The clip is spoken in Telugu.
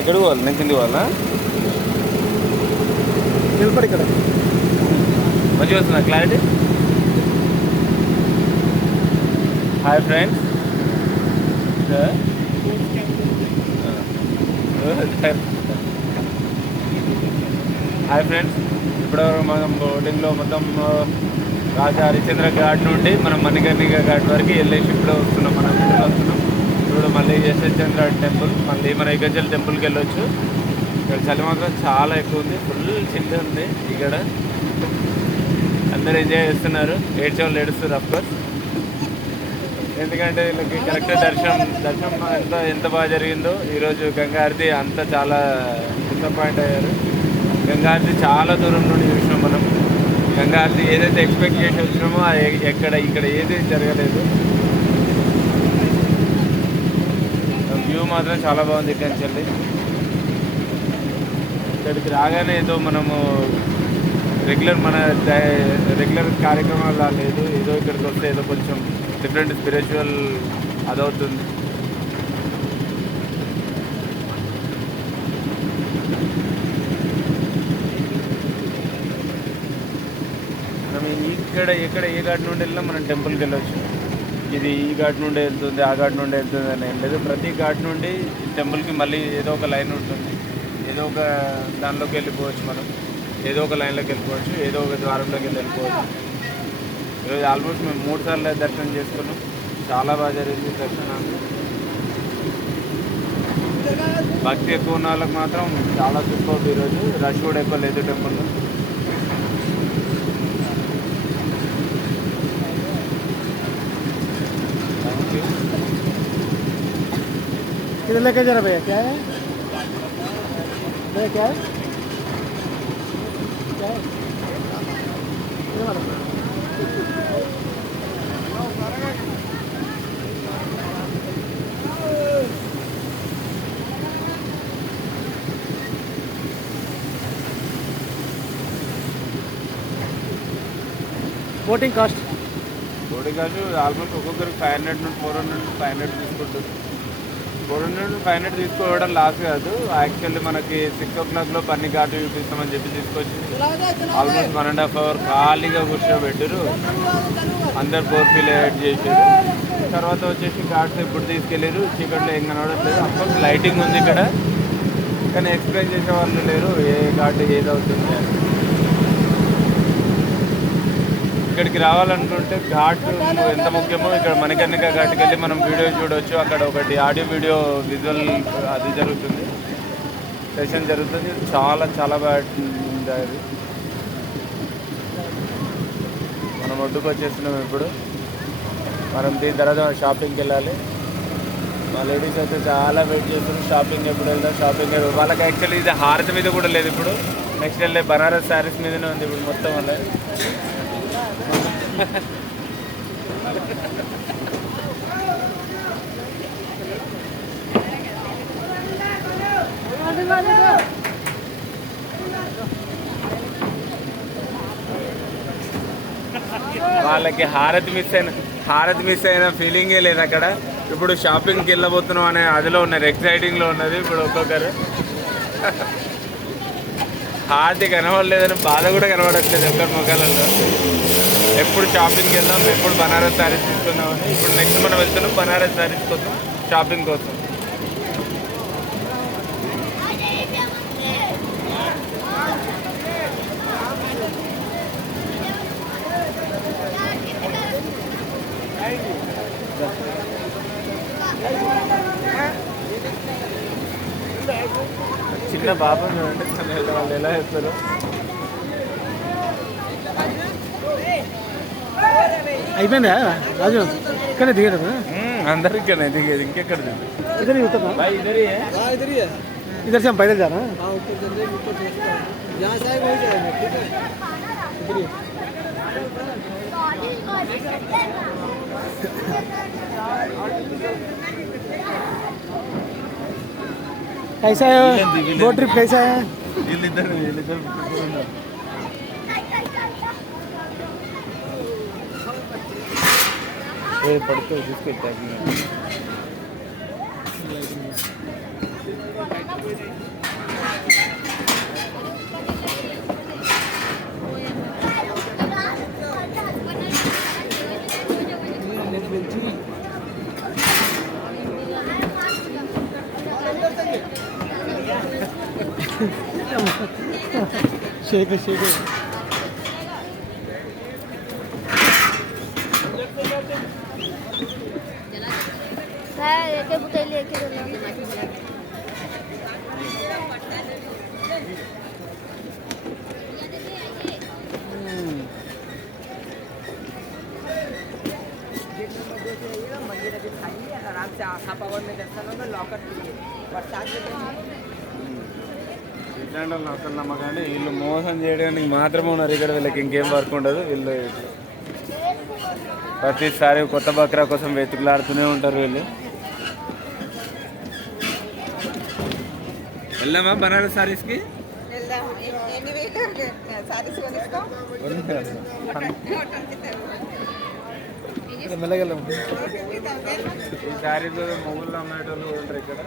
ఎక్కడికి పోవాలి? నేను కిందికి పోవాలా? నిలబడి ఇక్కడ మంచిగా వస్తుందా clarity? Hi friends, hi friends. ఇప్పటివరకు మనం బోటింగ్లో మొత్తం రాజా హరిశ్చంద్ర ఘాట్ నుండి మనం మణికర్ణిక ఘాట్ వరకు వెళ్ళేసి ఇప్పుడే వస్తున్నాం. మనం ఇక్కడికి వస్తున్నాం. ఇప్పుడు మళ్ళీ యశశ్చంద్ర టెంపుల్, మళ్ళీ మన ఇగంజల్ టెంపుల్కి వెళ్ళొచ్చు. ఇక్కడ చలి మాత్రం చాలా ఎక్కువ ఉంది, ఫుల్ చిల్లు ఉంది. ఇక్కడ అందరూ ఎంజాయ్ చేస్తున్నారు, ఏడ్చేవాళ్ళు ఏడుస్తారు అఫ్కోర్స్. ఎందుకంటే వీళ్ళకి కరెక్ట్ దర్శనం ఎంత బాగా జరిగిందో. ఈరోజు గంగా హారతి అంతా చాలా డిసప్పాయింట్ అయ్యారు. గంగా హారతి చాలా దూరం నుండి చూసినాం మనం. గంగా హారతి ఏదైతే ఎక్స్పెక్ట్ చేసి వచ్చినామో అది ఇక్కడ ఏది జరగలేదు. వ్యూ మాత్రం చాలా బాగుంది ఇక్కడి నుంచి వెళ్ళి. ఇక్కడికి రాగానే ఏదో మనము రెగ్యులర్ కార్యక్రమాలు లేదు, ఏదో ఇక్కడికి వస్తే ఏదో కొంచెం డిఫరెంట్ స్పిరిచువల్ అదవుతుంది. మనం ఇక్కడ ఏ ఘాట్ నుండి వెళ్ళినా మనం టెంపుల్కి వెళ్ళొచ్చు. ఇది ఈ ఘాట్ నుండి వెళ్తుంది, ఆ ఘాట్ నుండి వెళ్తుంది అని ఏం లేదు. ప్రతి ఘాట్ నుండి టెంపుల్కి మళ్ళీ ఏదో ఒక లైన్ ఉంటుంది, ఏదో ఒక దానిలోకి వెళ్ళిపోవచ్చు. మనం ఏదో ఒక లైన్లోకి వెళ్ళిపోవచ్చు, ఏదో ఒక ద్వారంలోకి వెళ్ళిపోవచ్చు. ఈరోజు ఆల్మోస్ట్ మేము 3 సార్లు దర్శనం చేసుకున్నాం. చాలా బాగా జరిగింది దర్శనాన్ని. భక్తి ఎక్కువ ఉన్న వాళ్ళకి మాత్రం చాలా సూపర్. ఈరోజు రష్ కూడా ఎక్కువ లేదు టెంపుల్లో. इधर लेके जरा भैया, क्या है भैया, क्या है क्या है? బోటింగ్ కాస్ట్ ఆల్మోస్ట్ ఒక్కొక్కరికి 500 నుండి 400 నుండి 500 తీసుకుంటుంది. 400 నుండి 500 తీసుకోవడం లాస్ కాదు. యాక్చువల్లీ మనకి 6 o'clockలో పన్ని ఘాటు చూపిస్తామని చెప్పి తీసుకొచ్చింది. ఆల్మోస్ట్ 1.5 hour ఖాళీగా కూర్చోబెట్టారు. అందరు బోర్ఫీల్ యాడ్ చేశారు. తర్వాత వచ్చేసి ఘాట్స్ ఇప్పుడు తీసుకెళ్ళారు. చీకట్లో ఏం కనబడట్లేదు. అఫ్కోర్స్ లైటింగ్ ఉంది ఇక్కడ, కానీ ఎక్స్ప్లెయిన్ చేసే వాళ్ళు లేరు ఏ ఘాట్ ఏదవుతుంది అని. ఇక్కడికి రావాలనుకుంటే ఘాట్ ఎంత ముఖ్యమో ఇక్కడ మణికర్ణిక ఘాట్కి వెళ్ళి మనం వీడియో చూడవచ్చు. అక్కడ ఒకటి ఆడియో వీడియో విజువల్ అది జరుగుతుంది, సెషన్ జరుగుతుంది. చాలా చాలా బాగుంది అది. మనం ఒడ్డుకు వచ్చేస్తున్నాం ఇప్పుడు. మనం దీని తర్వాత షాపింగ్కి వెళ్ళాలి. మా లేడీస్ అయితే చాలా వెయిట్ చేస్తున్నారు. షాపింగ్ ఎప్పుడు వెళ్దాం, షాపింగ్ వాళ్ళకి యాక్చువల్లీ ఇది హారతి మీద కూడా లేదు. ఇప్పుడు నెక్స్ట్ వెళ్ళే బనారస్ శారీస్ మీదనే ఉంది ఇప్పుడు మొత్తం. వల్ల వాళ్ళకి హారతి మిస్ అయిన ఫీలింగే లేదు అక్కడ. ఇప్పుడు షాపింగ్కి వెళ్ళబోతున్నాం అనే అదిలో ఉన్నారు, ఎక్సైటింగ్లో ఉన్నది ఇప్పుడు ఒక్కొక్కరు. హారతి కనబడలేదని బాధ కూడా కనబడట్లేదు ఒక్కరి ముఖాలలో. ఎప్పుడు షాపింగ్కి వెళ్దాం, ఎప్పుడు బనారస్ శారీస్ తీసుకుందామని. ఇప్పుడు నెక్స్ట్ మనం వెళ్తున్నాం బనారస్ శారీస్ కోసం, షాపింగ్ కోసం. చిన్న బాబు చూడండి వాళ్ళు ఎలా చేస్తారు. అయిపోయిందా రాజు? ఇక్కడే దిగడమా? అందరికీ దిగేది, ఇంకెక్కడ ఇద్దరు इधर से हम पैदल जाना है। हाँ ऊपर चल जाएंगे, ऊपर जहाँ से आए वहीं जाएंगे, ठीक है? कैसा है रोड ट्रिप, कैसा है? पढ़ते जिसके షేక్ షేక్ एक बुतली लेके आराम से आखा पावर में दर्शन होगा लॉकर बरसात ఇట్లాంటి వాళ్ళు అసలు నమ్మకండి వీళ్ళు మోసం చేయడానికి మాత్రమే ఉన్నారు ఇక్కడ వీళ్ళకి ఇంకేం వర్క్ ఉండదు వీళ్ళు ప్రతిసారి కొత్త బక్రా కోసం వెతుకులాడుతూనే ఉంటారు వీళ్ళు వెళ్దామా బనారస్ సారీస్కి మెల్లగెళ్ళం ఈ శారీస్ మొగుళ్ళు అమ్మేటోళ్ళు కూడా ఉంటారు ఇక్కడ